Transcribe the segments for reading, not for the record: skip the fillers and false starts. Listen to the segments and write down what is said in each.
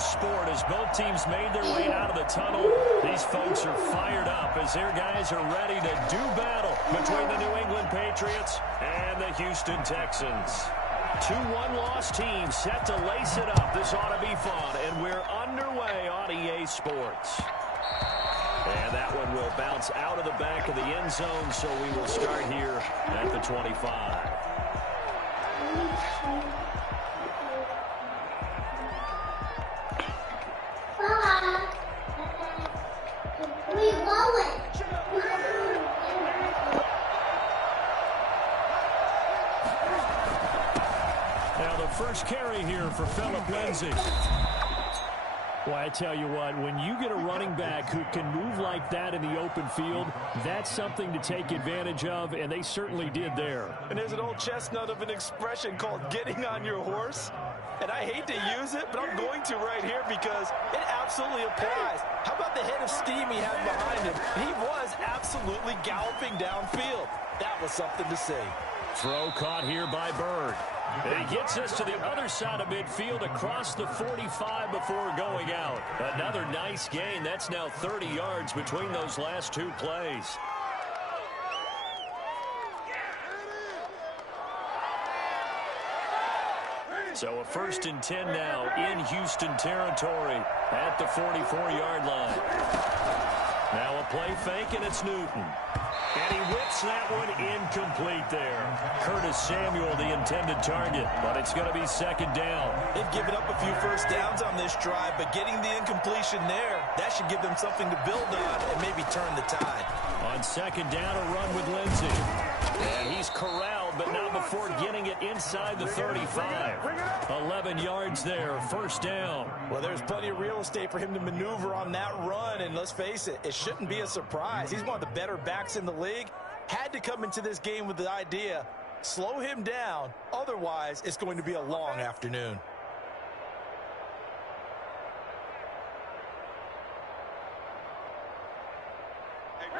sport as both teams made their way out of the tunnel. These folks are fired up as their guys are ready to do battle between the New England Patriots and the Houston Texans. Two one-loss teams set to lace it up. This ought to be fun, and we're underway on EA Sports. And that one will bounce out of the back of the end zone, so we will start here at the 25. Now the first carry here for Phillip Lindsay. Well, I tell you what, when you get a running back who can move like that in the open field, that's something to take advantage of, and they certainly did there. And there's an old chestnut of an expression called getting on your horse. And I hate to use it, but I'm going to right here because it absolutely applies. How about the head of steam he had behind him? He was absolutely galloping downfield. That was something to see. Throw caught here by Bird. And he gets us to the other side of midfield across the 45 before going out. Another nice gain. That's now 30 yards between those last two plays. So a 1st and 10 now in Houston territory at the 44-yard line. Now a play fake, and it's Newton. And he whips that one incomplete there. Curtis Samuel, the intended target, but it's going to be 2nd down. They've given up a few first downs on this drive, but getting the incompletion there, that should give them something to build on and maybe turn the tide. On 2nd down, a run with Lindsay. And he's corralled, but not before getting it inside the 35. 11 yards there, 1st down. Well, there's plenty of real estate for him to maneuver on that run, and let's face it, it shouldn't be a surprise. He's one of the better backs in the league. Had to come into this game with the idea, slow him down, otherwise it's going to be a long afternoon.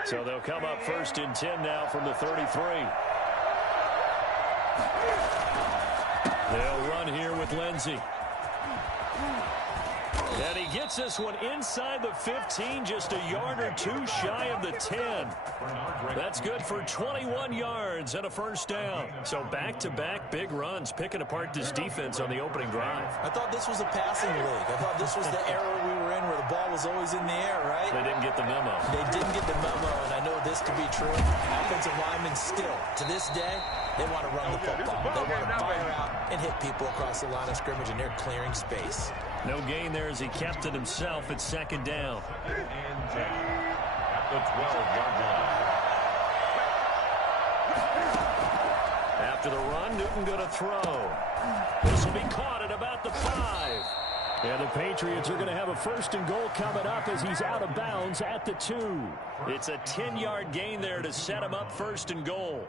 So they'll come up 1st and 10 now from the 33. They'll run here with Lindsay. And he gets this one inside the 15, just a yard or two shy of the 10. That's good for 21 yards and a 1st down. So back-to-back big runs, picking apart this defense on the opening drive. I thought this was a passing league. I thought this was the era we were in where the ball was always in the air, right? They didn't get the memo. They didn't get the memo, and I know this to be true. Offensive linemen still, to this day, they want to run the football. They want to fire out and hit people across the line of scrimmage, and they're clearing space. No gain there as he kept it himself at 2nd down. At the 12-yard line. After the run, Newton going to throw. This will be caught at about the 5. And the Patriots are going to have a 1st and goal coming up as he's out of bounds at the 2. It's a 10-yard gain there to set him up 1st and goal.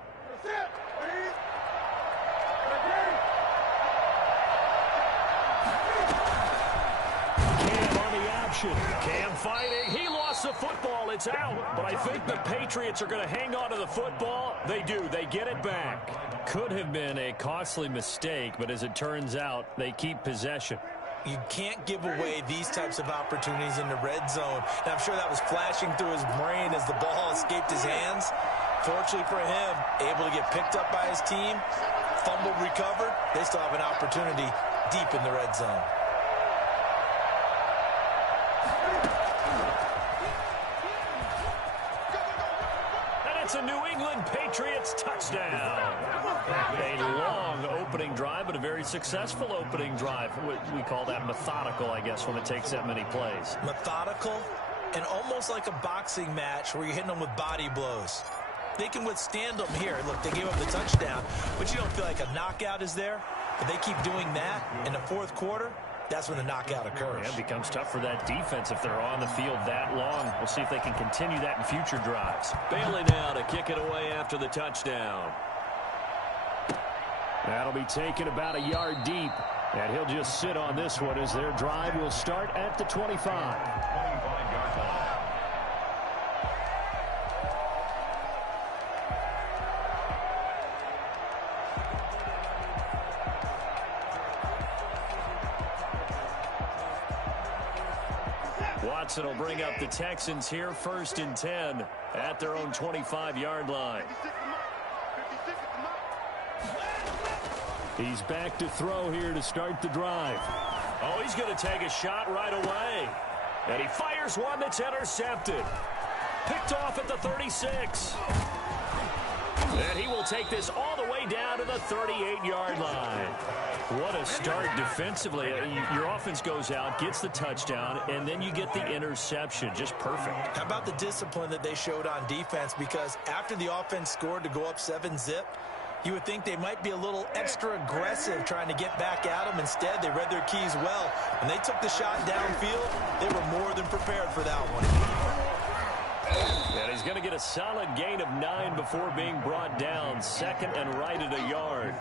Cam fighting. He lost the football. It's out. But I think the Patriots are going to hang on to the football. They do. They get it back. Could have been a costly mistake, but as it turns out, they keep possession. You can't give away these types of opportunities in the red zone. And I'm sure that was flashing through his brain as the ball escaped his hands. Fortunately for him, able to get picked up by his team, fumbled, recovered. They still have an opportunity deep in the red zone. It's a New England Patriots touchdown. A long opening drive, but a very successful opening drive. We call that methodical, I guess, when it takes that many plays. Methodical and almost like a boxing match where you're hitting them with body blows. They can withstand them here. Look, they gave up the touchdown, but you don't feel like a knockout is there. But they keep doing that in the 4th quarter. That's when the knockout occurs. Yeah, it becomes tough for that defense if they're on the field that long. We'll see if they can continue that in future drives. Bailey now to kick it away after the touchdown. That'll be taken about a yard deep. And he'll just sit on this one as their drive will start at the 25. Watson will bring up the Texans here, 1st and 10 at their own 25-yard line. He's back to throw here to start the drive. Oh, he's going to take a shot right away. And he fires one that's intercepted. Picked off at the 36. And he will take this all the way down to the 38-yard line. What a start defensively. Your offense goes out, gets the touchdown, and then you get the interception. Just perfect. How about the discipline that they showed on defense? Because after the offense scored to go up 7-zip, you would think they might be a little extra aggressive trying to get back at them. Instead, they read their keys well. When they took the shot downfield, they were more than prepared for that one. And he's going to get a solid gain of 9 before being brought down. 2nd and right at a yard.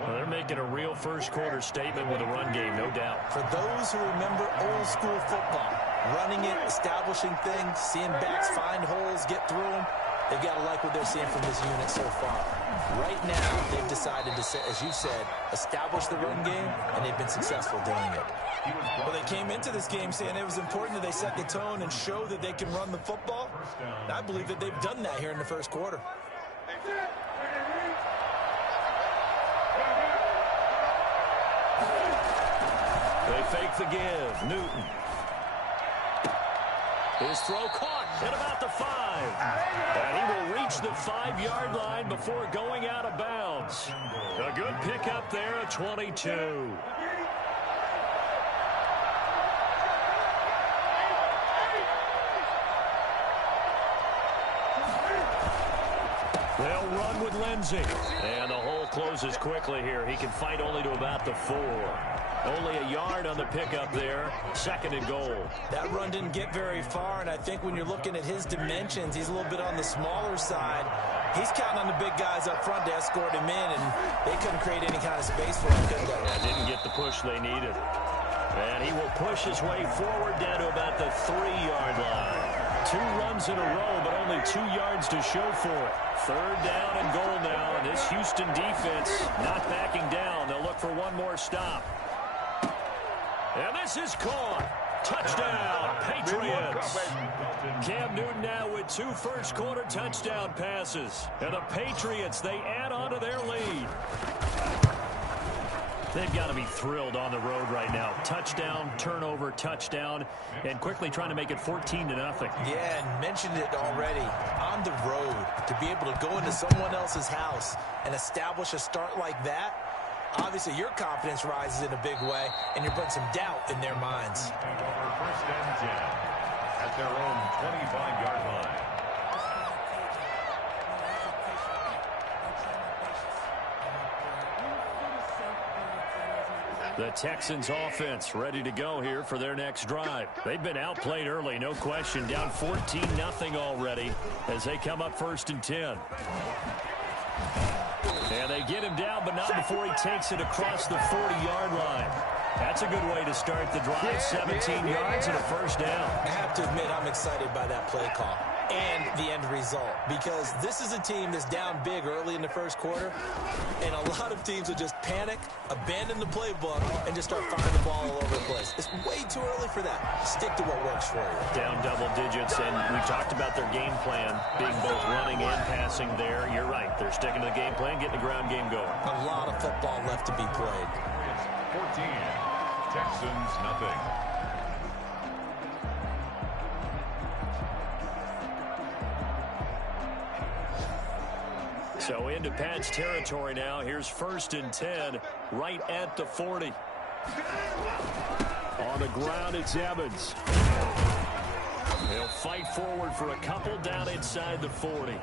Well, they're making a real first-quarter statement with a run game, no doubt. For those who remember old-school football, running it, establishing things, seeing backs find holes, get through them, they've got to like what they're seeing from this unit so far. Right now, they've decided to, as you said, establish the run game, and they've been successful doing it. Well, they came into this game saying it was important that they set the tone and show that they can run the football. And I believe that they've done that here in the first quarter. They fake the give. Newton. His throw caught at about the 5. And he will reach the 5-yard line before going out of bounds. A good pickup there at 22. They'll run with Lindsey. And the hole closes quickly here. He can fight only to about the 4. Only a yard on the pickup there. 2nd and goal. That run didn't get very far, and I think when you're looking at his dimensions, he's a little bit on the smaller side. He's counting on the big guys up front to escort him in, and they couldn't create any kind of space for him, could they? Didn't get the push they needed. And he will push his way forward down to about the 3-yard line. 2 runs in a row, but only 2 yards to show for it. 3rd down and goal now, and this Houston defense not backing down. They'll look for one more stop. And this is caught. Touchdown, Patriots. Cam Newton now with 2 first-quarter touchdown passes. And the Patriots, they add on to their lead. They've got to be thrilled on the road right now. Touchdown, turnover, touchdown, and quickly trying to make it 14-0. Yeah, and mentioned it already. On the road, to be able to go into someone else's house and establish a start like that, obviously your confidence rises in a big way, and you're putting some doubt in their minds. 1st and 10 at their own 25-yard line. The Texans offense ready to go here for their next drive. They've been outplayed early, no question. Down 14-0 already as they come up 1st and 10. And they get him down, but not before he takes it across the 40-yard line. That's a good way to start the drive. 17 yards and a 1st down. I have to admit, I'm excited by that play call and the end result, because this is a team that's down big early in the first quarter, and a lot of teams will just panic, abandon the playbook, and just start firing the ball all over the place. It's way too early for that. Stick to what works for you. Down double digits, and we talked about their game plan being both running and passing there. You're right. They're sticking to the game plan, getting the ground game going. A lot of football left to be played. 14, Texans nothing. So into Pat's territory now. Here's 1st and 10 right at the 40. On the ground, it's Evans. He'll fight forward for a couple down inside the 40.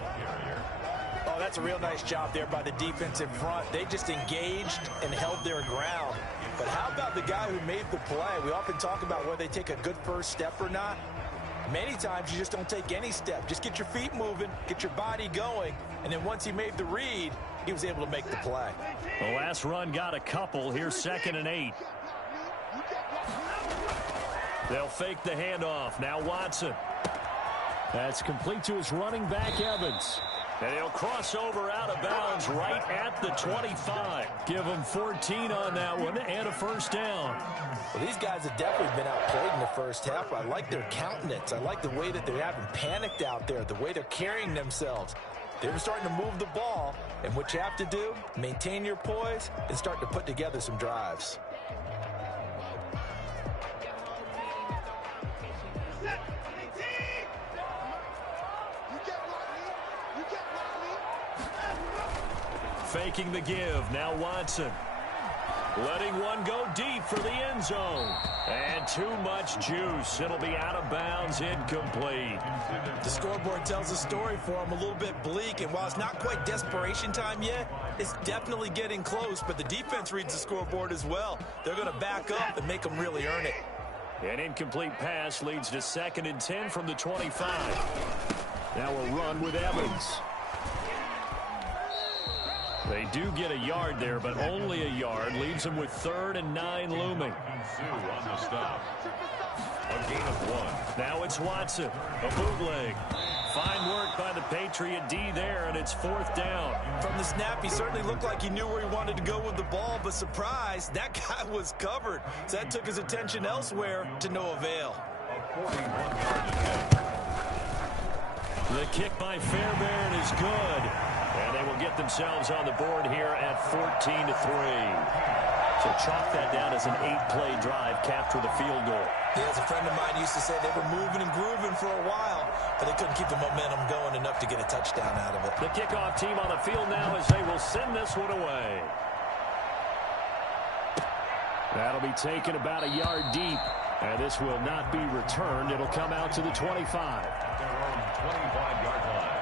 Oh, that's a real nice job there by the defense in front. They just engaged and held their ground. But how about the guy who made the play? We often talk about whether they take a good first step or not. Many times you just don't take any step. Just get your feet moving, get your body going, and then once he made the read, he was able to make the play. The last run got a couple. Here's 2nd and 8. They'll fake the handoff. Now Watson. That's complete to his running back, Evans. And he'll cross over out of bounds right at the 25. Give him 14 on that one and a 1st down. Well, these guys have definitely been outplayed in the first half. I like their countenance. I like the way that they're having panicked out there, the way they're carrying themselves. They're starting to move the ball, and what you have to do, maintain your poise and start to put together some drives. Faking the give, now Watson. Letting one go deep for the end zone. And too much juice. It'll be out of bounds, incomplete. The scoreboard tells a story for him, a little bit bleak, and while it's not quite desperation time yet, it's definitely getting close, but the defense reads the scoreboard as well. They're going to back up and make them really earn it. An incomplete pass leads to 2nd and 10 from the 25. Now a run with Evans. They do get a yard there, but only a yard. Leaves them with 3rd and 9 looming. On the stop. A gain of 1. Now it's Watson. A bootleg. Fine work by the Patriot D there, and it's 4th down. From the snap, he certainly looked like he knew where he wanted to go with the ball, but surprise, that guy was covered. So that took his attention elsewhere to no avail. A 41-yard attempt. The kick by Fairbairn is good. And they will get themselves on the board here at 14-3. So chalk that down as an 8-play drive, capture the field goal. Yeah, as a friend of mine used to say, they were moving and grooving for a while, but they couldn't keep the momentum going enough to get a touchdown out of it. The kickoff team on the field now as they will send this one away. That'll be taken about a yard deep, and this will not be returned. It'll come out to the 25. Their own 25-yard line.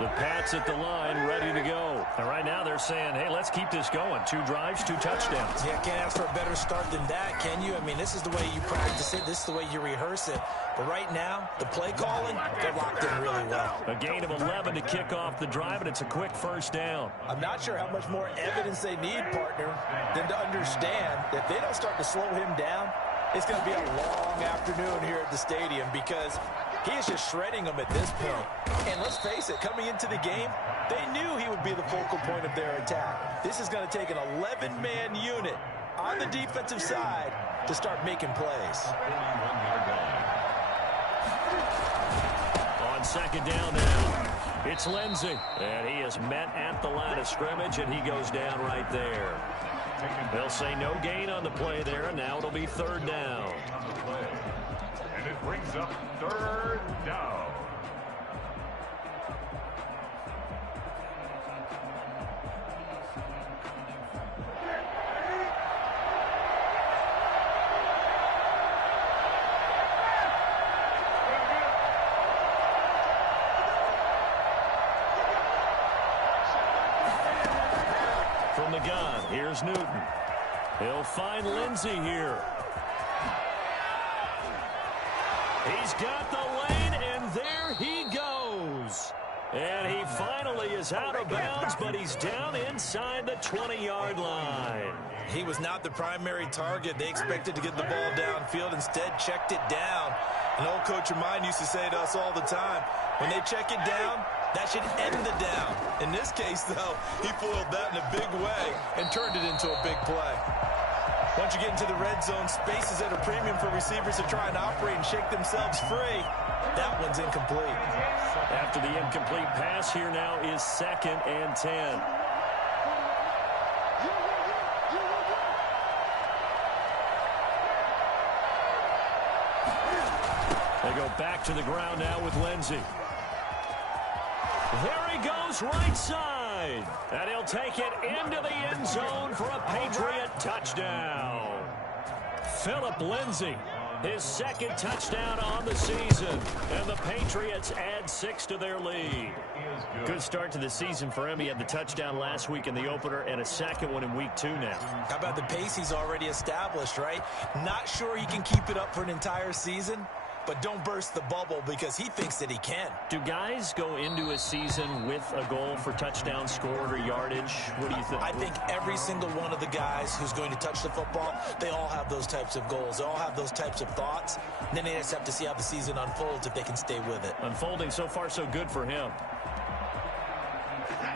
The Pats at the line, ready to go. And right now they're saying, hey, let's keep this going. 2 drives, 2 touchdowns. Yeah, can't ask for a better start than that, can you? I mean, this is the way you practice it. This is the way you rehearse it. But right now, the play calling, they're locked in really well. A gain of 11 to kick off the drive, and it's a quick 1st down. I'm not sure how much more evidence they need, partner, than to understand that if they don't start to slow him down, it's going to be a long afternoon here at the stadium because he is just shredding them at this point. And let's face it, coming into the game, they knew he would be the focal point of their attack. This is going to take an 11-man unit on the defensive side to start making plays. 41-yard line. On 2nd down now, it's Lindsey. And he is met at the line of scrimmage, and he goes down right there. They'll say no gain on the play there, and now it'll be 3rd down. And it brings up 3rd down. From the gun, here's Newton. He'll find Lindsey here. He's got the lane, and there he goes. And he finally is out of bounds, but he's down inside the 20-yard line. He was not the primary target. They expected to get the ball downfield, instead checked it down. An old coach of mine used to say to us all the time, when they check it down, that should end the down. In this case, though, he foiled that in a big way and turned it into a big play. Once you get into the red zone, space is at a premium for receivers to try and operate and shake themselves free. That one's incomplete. After the incomplete pass, here now is 2nd and 10. They go back to the ground now with Lindsey. There he goes, right side. And he'll take it into the end zone for a Patriot touchdown. Phillip Lindsey, his 2nd touchdown on the season. And the Patriots add 6 to their lead. Good start to the season for him. He had the touchdown last week in the opener and a 2nd one in week 2 now. How about the pace he's already established, right? Not sure he can keep it up for an entire season, but don't burst the bubble because he thinks that he can. Do guys go into a season with a goal for touchdown scored or yardage? What do you think? I think every single one of the guys who's going to touch the football, they all have those types of goals. They all have those types of thoughts. And then they just have to see how the season unfolds if they can stay with it. Unfolding so far so good for him.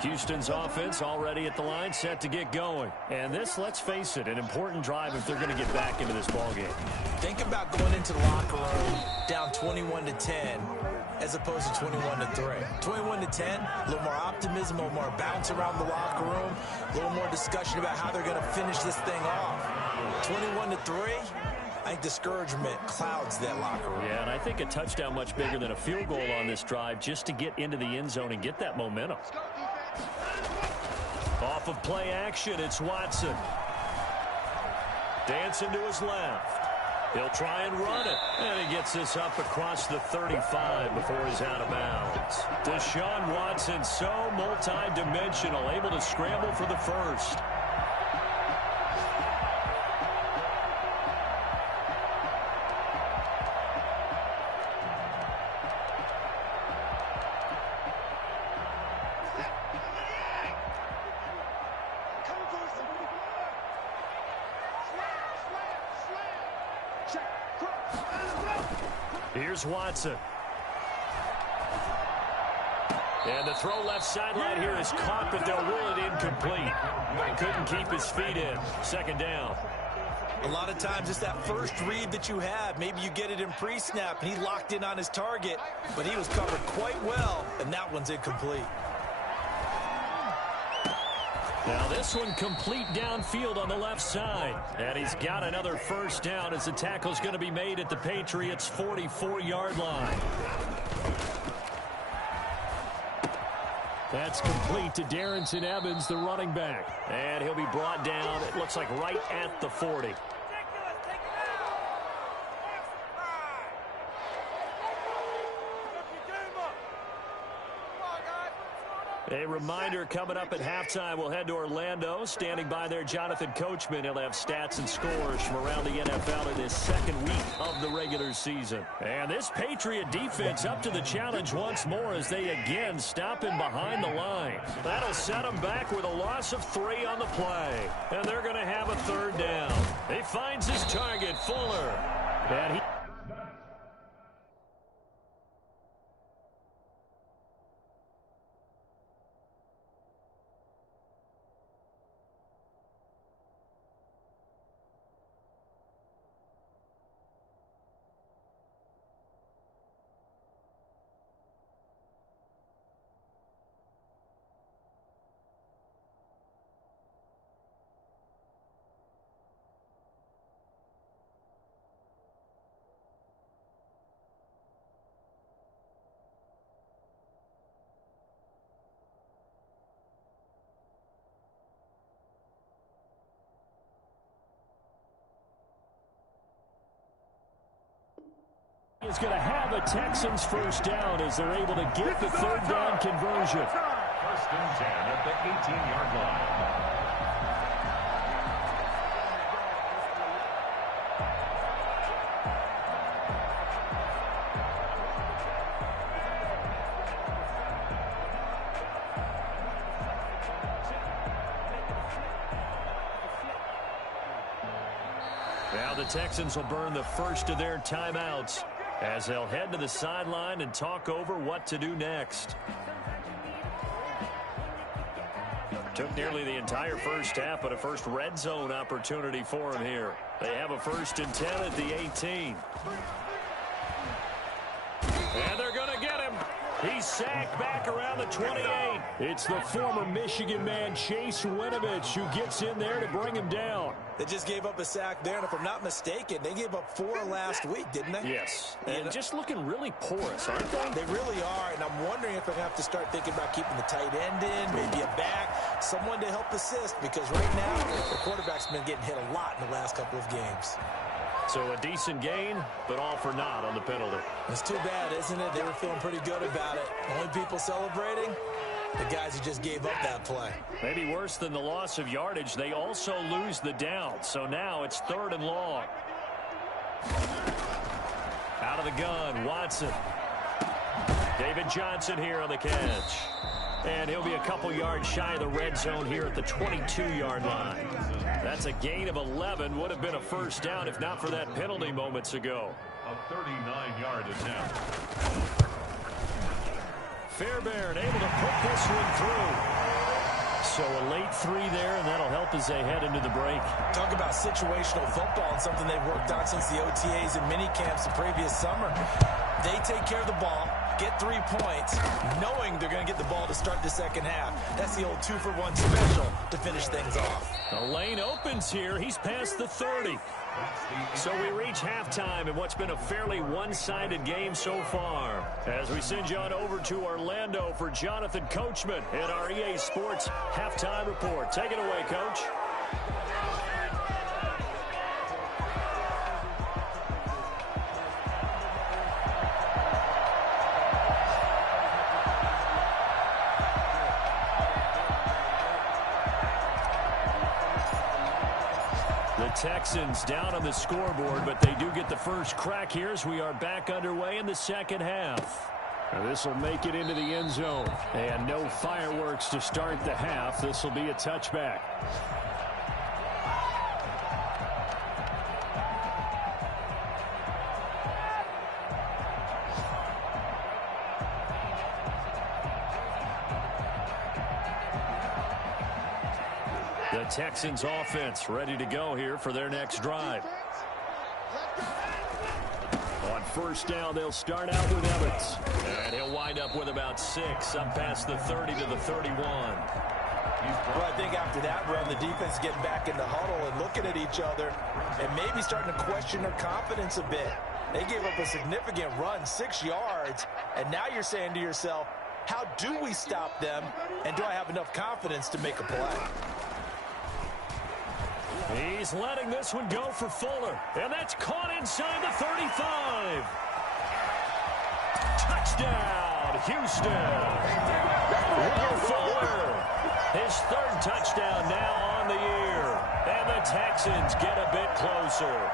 Houston's offense already at the line, set to get going. And this, let's face it, an important drive if they're going to get back into this ballgame. Think about going into the locker room down 21-10 as opposed to 21-3. 21-10, a little more optimism, a little more bounce around the locker room, a little more discussion about how they're going to finish this thing off. 21-3, I think discouragement clouds that locker room. Yeah, and I think a touchdown much bigger than a field goal on this drive just to get into the end zone and get that momentum. Off of play action, it's Watson. Dancing to his left. He'll try and run it. And he gets this up across the 35 before he's out of bounds. Deshaun Watson, so multi-dimensional, able to scramble for the first. Here's Watson. And the throw left sideline here is caught, but they'll rule it incomplete. Couldn't keep his feet in. Second down. A lot of times it's that first read that you have. Maybe you get it in pre-snap, and he locked in on his target, but he was covered quite well, and that one's incomplete. Now this one complete downfield on the left side. And he's got another first down as the tackle's going to be made at the Patriots' 44-yard line. That's complete to Darrington Evans, the running back. And he'll be brought down, it looks like right at the 40. A reminder, coming up at halftime, we'll head to Orlando. Standing by there, Jonathan Coachman. He'll have stats and scores from around the NFL in his second week of the regular season. And this Patriot defense up to the challenge once more as they again stop him behind the line. That'll set him back with a loss of 3 on the play. And they're going to have a third down. He finds his target, Fuller. And he... is going to have a Texans first down as they're able to get the third down conversion. First and 10 at the 18-yard line. Now the Texans will burn the first of their timeouts as they'll head to the sideline and talk over what to do next. Took nearly the entire first half, but a first red zone opportunity for him here. They have a first and 10 at the 18. And they're going to get him. He's sacked back around the 28. It's the former Michigan man, Chase Winovich, who gets in there to bring him down. They just gave up a sack there, and if I'm not mistaken, they gave up 4 last week, didn't they? Yes, and just looking really porous, aren't they? They really are, and I'm wondering if they're going to have to start thinking about keeping the tight end in, maybe a back, someone to help assist, because right now the quarterback's been getting hit a lot in the last couple of games. So a decent gain, but all for naught on the penalty. It's too bad, isn't it? They were feeling pretty good about it. Only people celebrating, the guys who just gave up that play. Maybe worse than the loss of yardage, they also lose the down. So now it's 3rd and long. Out of the gun, Watson. David Johnson here on the catch. And he'll be a couple yards shy of the red zone here at the 22-yard line. That's a gain of 11. Would have been a first down if not for that penalty moments ago. A 39-yard attempt. Fairbairn able to put this one through. So a late 3 there, and that'll help as they head into the break. Talk about situational football and something they've worked on since the OTAs and mini camps the previous summer. They take care of the ball, get 3 points, knowing they're going to get the ball to start the second half. That's the old 2-for-1 special to finish things off. The lane opens here. He's past the 30. So we reach halftime in what's been a fairly one-sided game so far. As we send you on over to Orlando for Jonathan Coachman in our EA Sports Halftime Report. Take it away, Coach. Texans down on the scoreboard, but they do get the first crack here as we are back underway in the second half. This will make it into the end zone. And no fireworks to start the half. This will be a touchback. The Texans offense ready to go here for their next drive. On first down, they'll start out with Evans. And he'll wind up with about 6, up past the 30 to the 31. Well, I think after that run, the defense is getting back in the huddle and looking at each other and maybe starting to question their confidence a bit. They gave up a significant run, 6 yards, and now you're saying to yourself, how do we stop them, and do I have enough confidence to make a play? He's letting this one go for Fuller, and that's caught inside the 35. Touchdown, Houston. Will Fuller, his 3rd touchdown now on the year, and the Texans get a bit closer.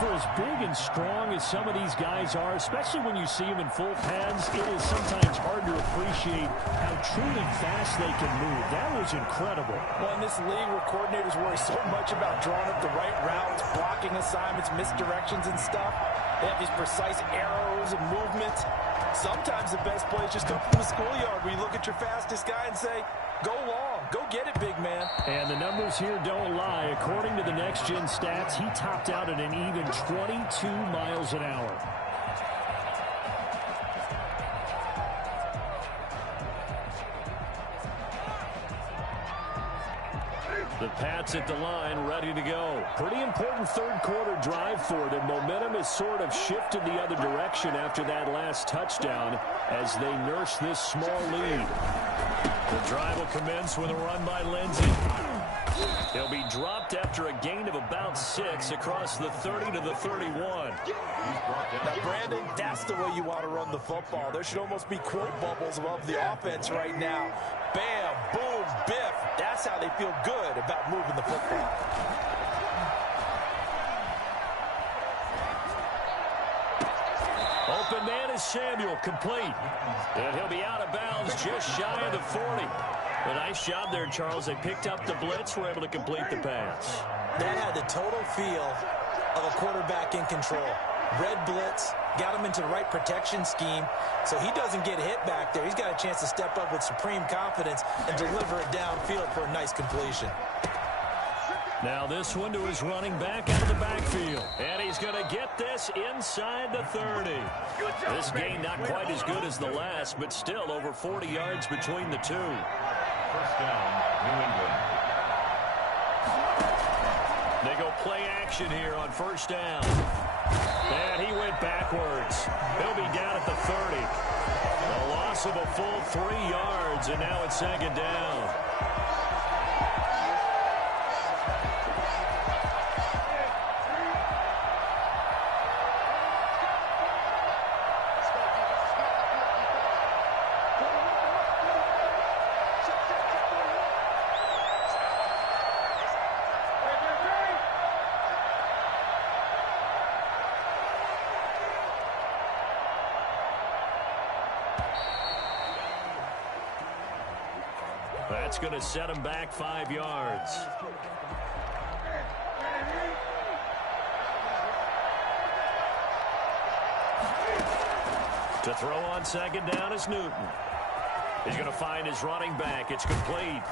For as big and strong as some of these guys are, especially when you see them in full pads, it is sometimes hard to appreciate how truly fast they can move. That was incredible. Well, in this league where coordinators worry so much about drawing up the right routes, blocking assignments, misdirections and stuff, they have these precise arrows and movements. Sometimes the best plays just come from the schoolyard where you look at your fastest guy and say, go long, go get it, big man. And the numbers here don't lie. According to the Next Gen stats, he topped out at an even 22 miles an hour. The Pats at the line, ready to go. Pretty important 3rd quarter drive for them. Momentum has sort of shifted the other direction after that last touchdown as they nurse this small lead. The drive will commence with a run by Lindsey. He'll be dropped after a gain of about 6 across the 30 to the 31. Now, Brandon, that's the way you want to run the football. There should almost be quote bubbles above the offense right now. Bam, boom, biff. That's how they feel good about moving the football. Open man is Samuel, complete. And he'll be out of bounds just shy of the 40. A nice job there, Charles. They picked up the blitz, were able to complete the pass. That had the total feel of a quarterback in control. Red blitz, got him into the right protection scheme, so he doesn't get hit back there. He's got a chance to step up with supreme confidence and deliver it downfield for a nice completion. Now this one to his running back out of the backfield. And he's going to get this inside the 30. This gain not quite as good as the last, but still over 40 yards between the two. First down, New England. They go play action here on first down. And he went backwards. He'll be down at the 30. A loss of a full 3 yards, and now it's 2nd down. That's going to set him back 5 yards. To throw on 2nd down is Newton. He's going to find his running back. It's complete.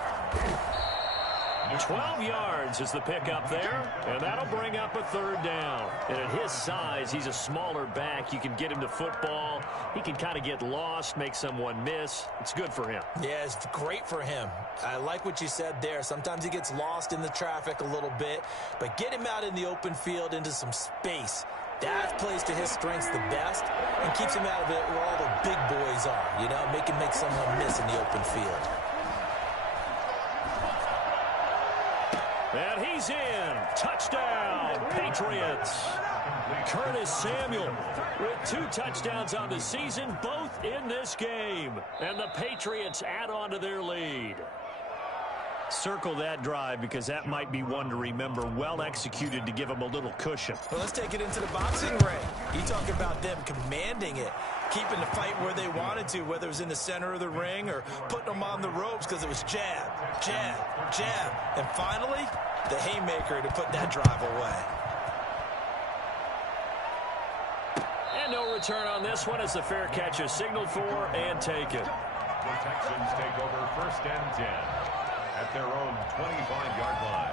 12 yards is the pickup there, and that'll bring up a third down. And at his size, he's a smaller back. You can get him to football. He can kind of get lost, make someone miss. It's good for him. Yeah, it's great for him. I like what you said there. Sometimes he gets lost in the traffic a little bit, but get him out in the open field into some space. That plays to his strengths the best and keeps him out of it where all the big boys are, you know, make him make someone miss in the open field. And he's in. Touchdown, Patriots. Curtis Samuel with 2 touchdowns on the season, both in this game. And the Patriots add on to their lead. Circle that drive because that might be one to remember. Well executed to give them a little cushion. Well, let's take it into the boxing ring. You talk about them commanding it, keeping the fight where they wanted to, whether it was in the center of the ring or putting them on the ropes because it was jab, jab, jab. And finally, the haymaker to put that drive away. And no return on this one as the fair catch is signaled for and taken. The Texans take over 1st and 10 at their own 25-yard line.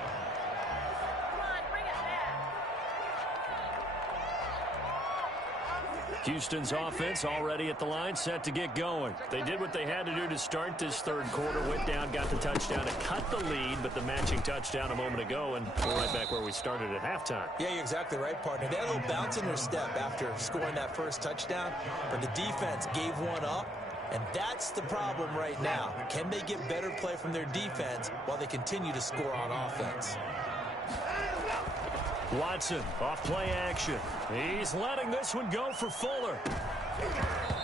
Houston's offense already at the line, set to get going. They did what they had to do to start this third quarter, went down, got the touchdown to cut the lead, but the matching touchdown a moment ago, and we're right back where we started at halftime. Yeah, you're exactly right, partner. They had a little bounce in their step after scoring that first touchdown, but the defense gave one up, and that's the problem right now. Can they get better play from their defense while they continue to score on offense? Watson, off play action. He's letting this one go for Fuller.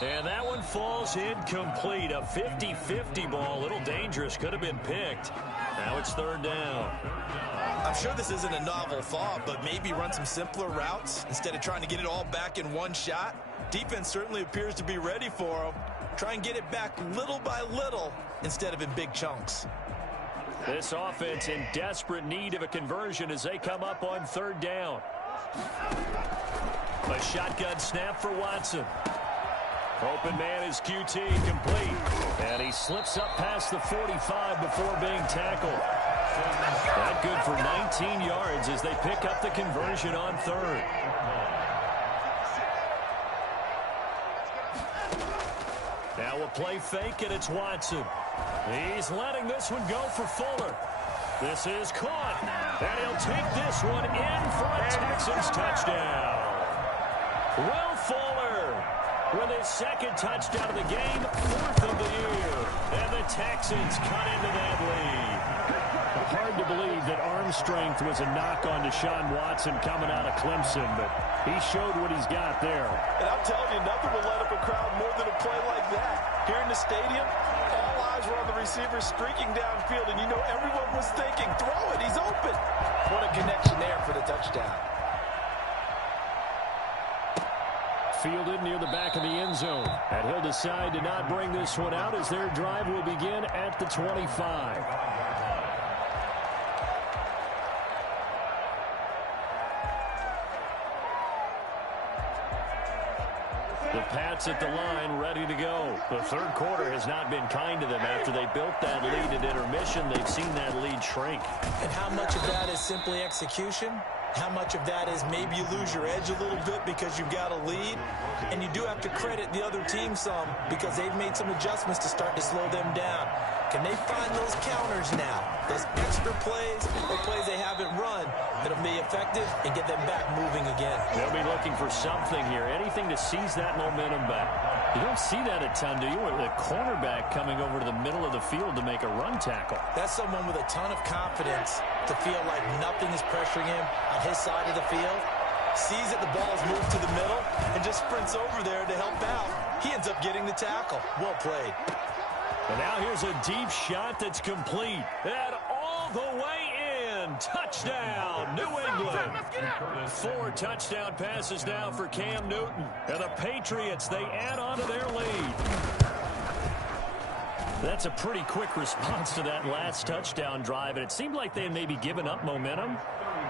And that one falls incomplete. A 50-50 ball, a little dangerous, could have been picked. Now it's third down. I'm sure this isn't a novel thought, but maybe run some simpler routes instead of trying to get it all back in one shot. Defense certainly appears to be ready for them. Try and get it back little by little instead of in big chunks. This offense in desperate need of a conversion as they come up on third down. A shotgun snap for Watson. Open man is QT, complete. And he slips up past the 45 before being tackled. That good for 19 yards as they pick up the conversion on third. Now a play fake, and it's Watson. He's letting this one go for Fuller. This is caught. And he'll take this one in for a Texans touchdown. Will Fuller with his second touchdown of the game, 4th of the year. And the Texans cut into that lead. Hard to believe that arm strength was a knock on Deshaun Watson coming out of Clemson, but he showed what he's got there. And I'm telling you, nothing will light up a crowd more than a play like that. Here in the stadium, all eyes were on the receiver streaking downfield, and you know everyone was thinking, throw it, he's open. What a connection there for the touchdown. Fielded near the back of the end zone. And he'll decide to not bring this one out as their drive will begin at the 25. The Pats at the line, ready to go. The third quarter has not been kind to them. After they built that lead at intermission, they've seen that lead shrink. And how much of that is simply execution? How much of that is maybe you lose your edge a little bit because you've got a lead? And you do have to credit the other team some because they've made some adjustments to start to slow them down. Can they find those counters now? Those extra plays or plays they haven't run that'll be effective and get them back moving again. They'll be looking for something here, anything to seize that momentum back. You don't see that a ton, do you? With the cornerback coming over to the middle of the field to make a run tackle. That's someone with a ton of confidence to feel like nothing is pressuring him on his side of the field. Sees that the ball's moved to the middle and just sprints over there to help out. He ends up getting the tackle. Well played. And now here's a deep shot that's complete. And all the way in. Touchdown, New England. 4 touchdown passes now for Cam Newton. And the Patriots, they add on to their lead. That's a pretty quick response to that last touchdown drive. And it seemed like they had maybe given up momentum.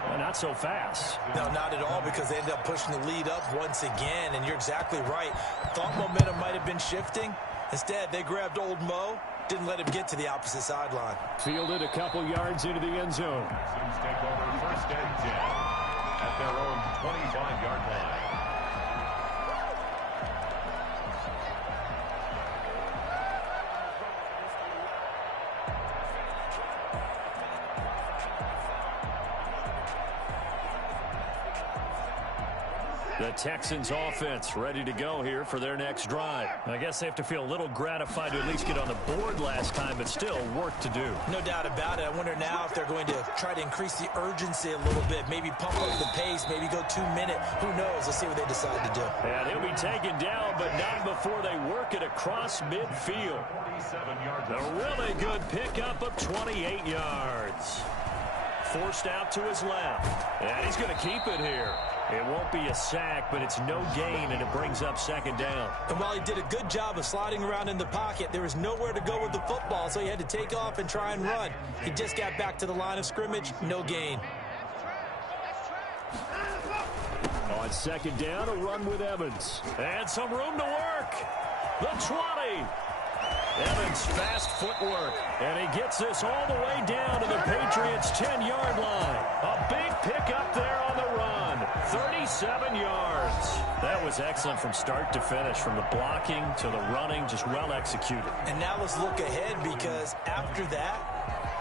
Well, not so fast. No, not at all, because they ended up pushing the lead up once again. And you're exactly right. Thought momentum might have been shifting. Instead, they grabbed old Mo, didn't let him get to the opposite sideline. Fielded a couple yards into the end zone. Texans take over first and 10 at their own 25-yard line. The Texans offense ready to go here for their next drive. I guess they have to feel a little gratified to at least get on the board last time, but still work to do. No doubt about it. I wonder now if they're going to try to increase the urgency a little bit, maybe pump up the pace, maybe go 2 minute. Who knows? Let's see what they decide to do. And he'll be taken down, but not before they work it across midfield. A really good pickup of 28 yards. Forced out to his left. And he's going to keep it here. It won't be a sack, but it's no gain, and it brings up second down. And while he did a good job of sliding around in the pocket, there was nowhere to go with the football, so he had to take off and try and run. He just got back to the line of scrimmage, no gain. On second down, a run with Evans. And some room to work. The 20. Evans, fast footwork. And he gets this all the way down to the Patriots' 10-yard line. A big pickup there on the run. 37 yards. That was excellent from start to finish, from the blocking to the running, just well executed. And now let's look ahead, because after that,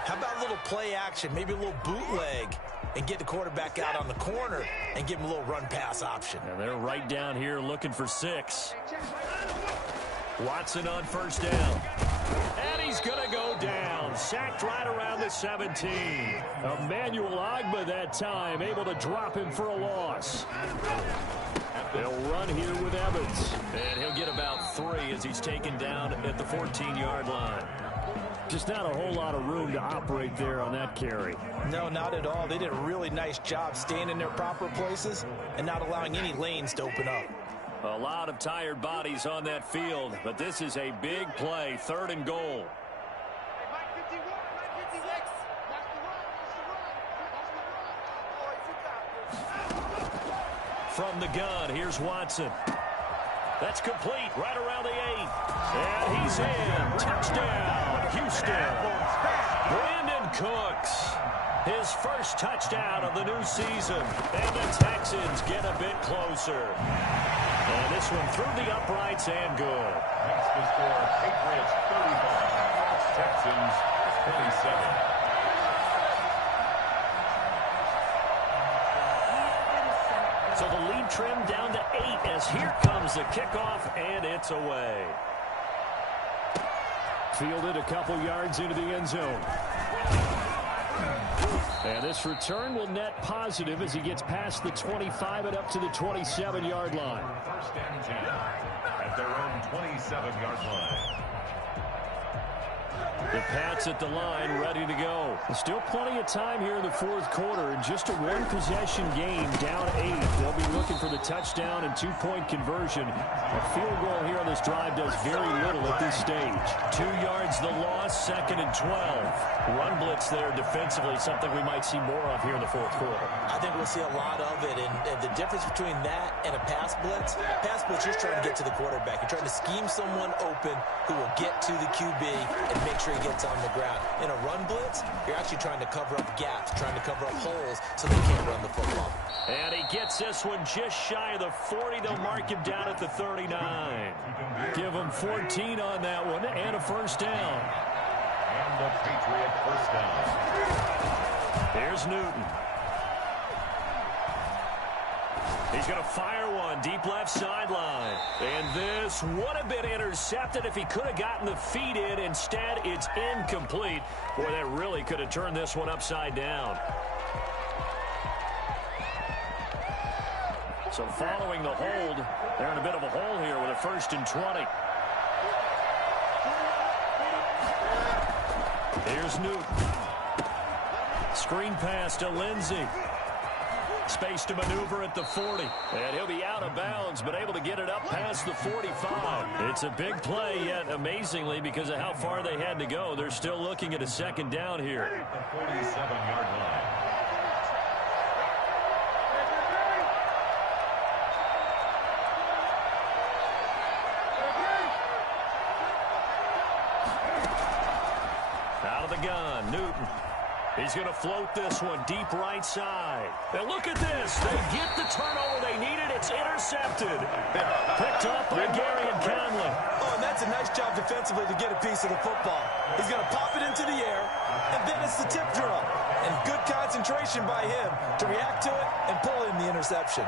how about a little play action, maybe a little bootleg, and get the quarterback out on the corner and give him a little run-pass option. And they're right down here looking for 6. Watson on first down. And he's going to go down. Sacked right around the 17. Emmanuel Ogbah that time, able to drop him for a loss. They'll run here with Evans. And he'll get about 3 as he's taken down at the 14-yard line. Just not a whole lot of room to operate there on that carry. No, not at all. They did a really nice job staying in their proper places and not allowing any lanes to open up. A lot of tired bodies on that field, but this is a big play, 3rd and goal. From the gun, here's Watson. That's complete, right around the 8. And he's in. Touchdown, Houston. Brandon Cooks. His first touchdown of the new season. And the Texans get a bit closer. And this one through the uprights and good. Makes the score Patriots 35, Texans 27. So the lead trimmed down to 8 as here comes the kickoff, and it's away. Fielded a couple yards into the end zone. And this return will net positive as he gets past the 25 and up to the 27-yard line. First and 10 at their own 27-yard line. The Pats at the line, ready to go. Still plenty of time here in the 4th quarter, and just a one-possession game, down 8. They'll be looking for the touchdown and 2-point conversion. A field goal here on this drive does very little at this stage. 2 yards the loss, 2nd and 12. Run blitz there defensively, something we might see more of here in the 4th quarter. I think we'll see a lot of it, and the difference between that and a pass blitz, you're trying to get to the quarterback. You're trying to scheme someone open who will get to the QB and make sure he gets on the ground. In a run blitz, you're actually trying to cover up gaps, trying to cover up holes so they can't run the football. And he gets this one just shy of the 40. They'll mark him down at the 39. Give him 14 on that one and a first down. And the Patriot first down. Here's Newton. He's going to fire one deep left sideline. And this would have been intercepted if he could have gotten the feet in. Instead, it's incomplete. Boy, that really could have turned this one upside down. So following the hold, they're in a bit of a hole here with a 1st and 20. Here's Newton. Screen pass to Lindsey. Space to maneuver at the 40. And he'll be out of bounds, but able to get it up past the 45. It's a big play, yet amazingly, because of how far they had to go, they're still looking at a 2nd down here. The 47-yard line. Out of the gun, Newton. He's going to float this one deep right side. And look at this. They get the turnover they needed. It's intercepted. Picked up by Gary and Conley. Oh, and that's a nice job defensively to get a piece of the football. He's going to pop it into the air, and then it's the tip drill. And good concentration by him to react to it and pull in the interception.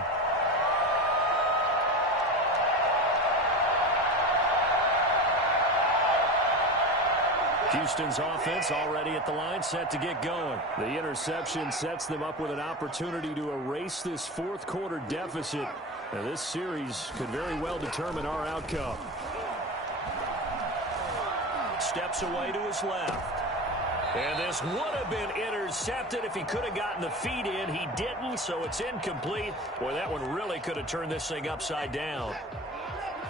Houston's offense already at the line, set to get going. The interception sets them up with an opportunity to erase this fourth quarter deficit. Now, this series could very well determine our outcome. Steps away to his left. And this would have been intercepted if he could have gotten the feet in. He didn't, so it's incomplete. Boy, that one really could have turned this thing upside down.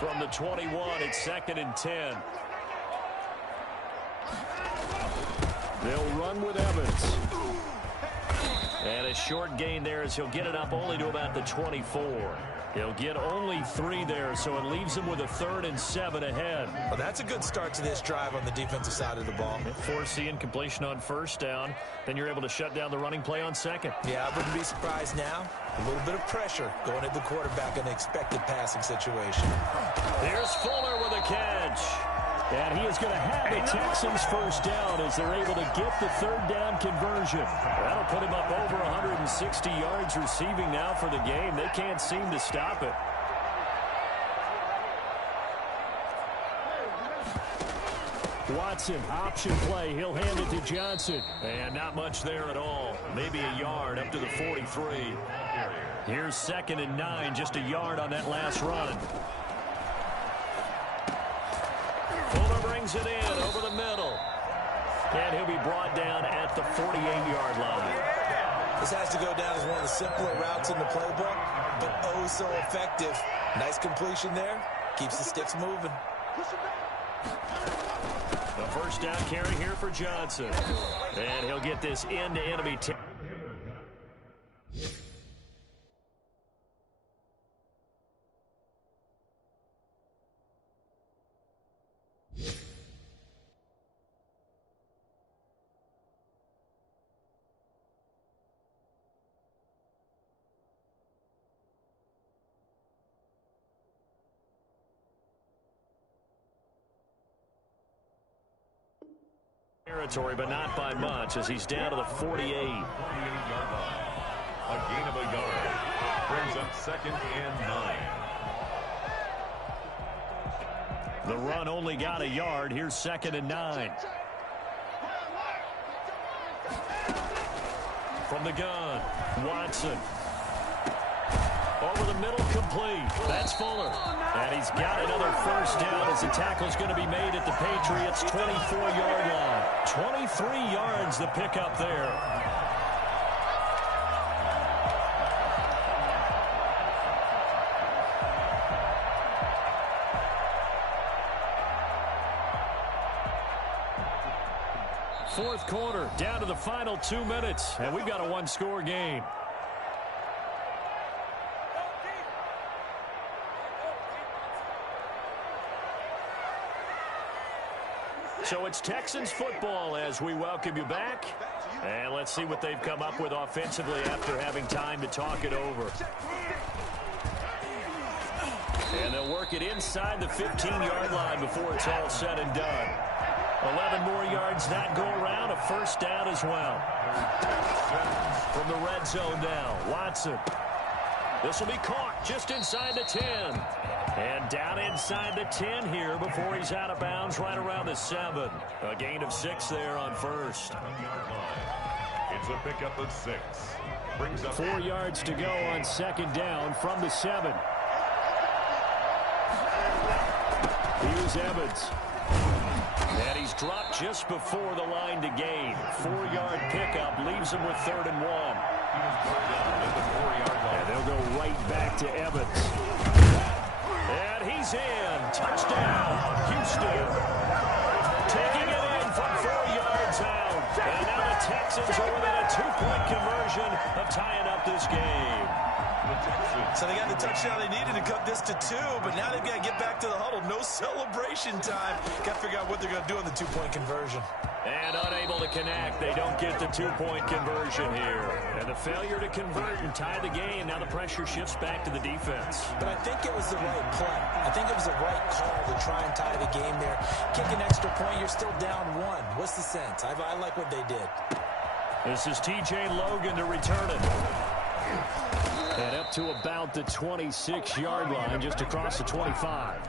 From the 21, it's 2nd and 10. They'll run with Evans. And a short gain there as he'll get it up only to about the 24. He'll get only 3 there, so it leaves him with a 3rd and 7 ahead. Well, that's a good start to this drive on the defensive side of the ball. Force the incompletion on 1st down. Then you're able to shut down the running play on 2nd. Yeah, I wouldn't be surprised now. A little bit of pressure going at the quarterback in an expected passing situation. Here's Fuller with a catch. And he is going to have the Texans' 1st down as they're able to get the 3rd down conversion. That'll put him up over 160 yards receiving now for the game. They can't seem to stop it. Watson, option play. He'll hand it to Johnson. And not much there at all. Maybe a yard up to the 43. Here's 2nd and 9, just a yard on that last run. Fuller brings it in over the middle. And he'll be brought down at the 48-yard line. This has to go down as one of the simpler routes in the playbook, but oh so effective. Nice completion there. Keeps the sticks moving. The 1st down carry here for Johnson. And he'll get this into enemy territory. But not by much as he's down to the 48. 48-yard line. A gain of a yard. Brings up 2nd and 9. The run only got a yard. Here's 2nd and 9. From the gun, Watson. Over the middle, complete. That's Fuller. And he's got another 1st down as the tackle's going to be made at the Patriots' 24-yard line. 23 yards the pickup there. Fourth quarter, down to the final 2 minutes, and we've got a 1-score game. So it's Texans football as we welcome you back. And let's see what they've come up with offensively after having time to talk it over. And they'll work it inside the 15-yard line before it's all said and done. 11 more yards that go around, a 1st down as well. From the red zone now, Watson. This will be caught just inside the 10. And down inside the 10 here before he's out of bounds right around the 7. A gain of 6 there on 1st. It's a pickup of 6. Brings up 4 yards to go on 2nd down from the 7. Here's Evans. And he's dropped just before the line to gain. 4-yard pickup leaves him with 3rd and 1. And they'll go right back to Evans. And he's in. Touchdown, Houston. Taking it in from 4 yards out. And now the Texans are within a 2-point conversion of tying up this game. So they got the touchdown they needed to cut this to 2, but now they've got to get back to the huddle. No celebration time. Got to figure out what they're going to do on the 2-point conversion. And unable connect. They don't get the two-point conversion here. And the failure to convert and tie the game. Now the pressure shifts back to the defense. But I think it was the right play. I think it was the right call to try and tie the game there. Kick an extra point, you're still down one. What's the sense? I like what they did. This is T.J. Logan to return it. And up to about the 26-yard line, just across the 25.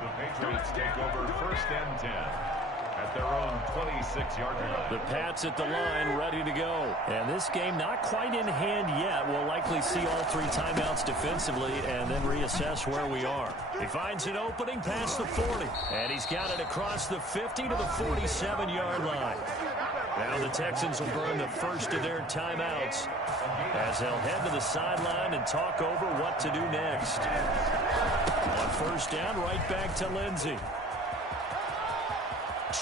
The Patriots take over 1st and 10 at their own 26-yard line. The Pats at the line, ready to go. And this game not quite in hand yet. We'll likely see all 3 timeouts defensively and then reassess where we are. He finds an opening past the 40. And he's got it across the 50 to the 47-yard line. Now the Texans will burn the first of their timeouts as they'll head to the sideline and talk over what to do next. On 1st down, right back to Lindsey.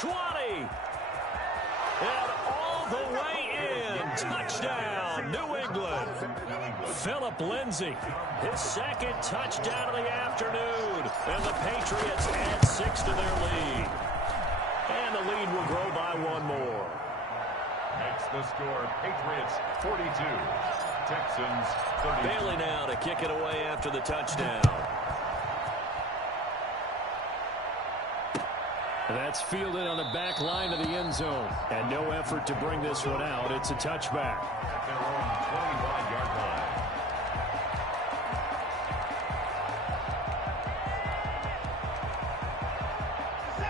20. And all the way in. Touchdown, New England. Philip Lindsay, his 2nd touchdown of the afternoon. And the Patriots add 6 to their lead. And the lead will grow by 1 more. Next, the score, Patriots 42, Texans 30. Bailey now to kick it away after the touchdown. That's fielded on the back line of the end zone. And no effort to bring this one out. It's a touchback. At their own 25-yard line.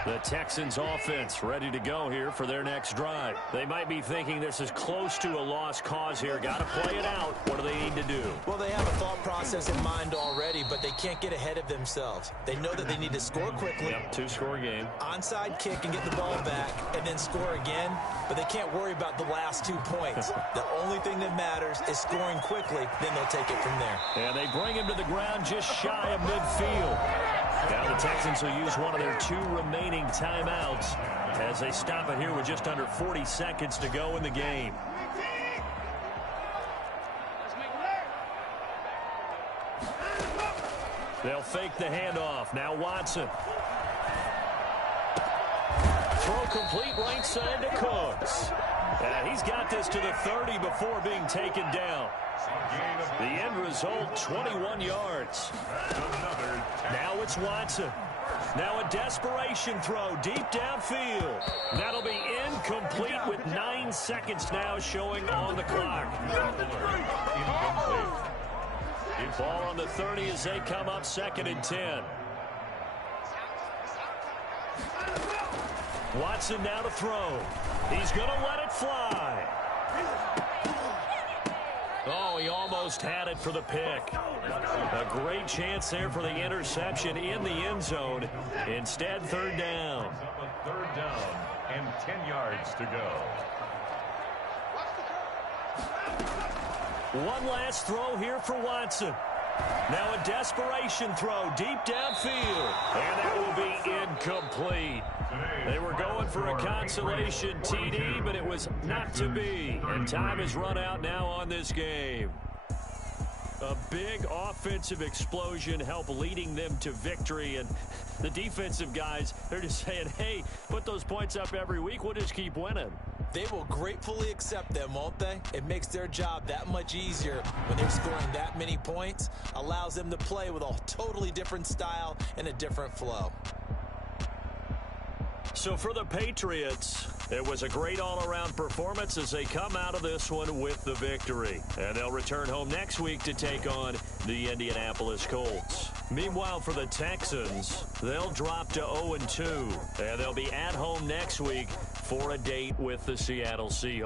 The Texans offense ready to go here for their next drive. They might be thinking this is close to a lost cause here. Got to play it out. What do they need to do? Well, they have a thought process in mind already, but they can't get ahead of themselves. They know that they need to score quickly. Yep, 2-score game. Onside kick and get the ball back and then score again, but they can't worry about the last 2 points. The only thing that matters is scoring quickly, then they'll take it from there. And they bring him to the ground just shy of midfield. Now the Texans will use one of their 2 remaining timeouts as they stop it here with just under 40 seconds to go in the game. They'll fake the handoff. Now Watson. Throw complete right side to Cooks. And he's got this to the 30 before being taken down. The end result, 21 yards. Now it's Watson. Now a desperation throw deep downfield. That'll be incomplete with 9 seconds now showing on the clock. Ball on the 30 as they come up 2nd and 10. Watson now to throw. He's going to let it fly. Oh, he almost had it for the pick. A great chance there for the interception in the end zone. Instead, 3rd down. 3rd down and 10 yards to go. One last throw here for Watson. Now a desperation throw deep downfield. And that will be incomplete. They were going for a consolation TD, but it was not to be. And time has run out now on this game. A big offensive explosion helped leading them to victory. And the defensive guys, they're just saying, hey, put those points up every week. We'll just keep winning. They will gratefully accept them, won't they? It makes their job that much easier when they're scoring that many points. Allows them to play with a totally different style and a different flow. So for the Patriots, it was a great all-around performance as they come out of this one with the victory. And they'll return home next week to take on the Indianapolis Colts. Meanwhile, for the Texans, they'll drop to 0-2. And they'll be at home next week for a date with the Seattle Seahawks.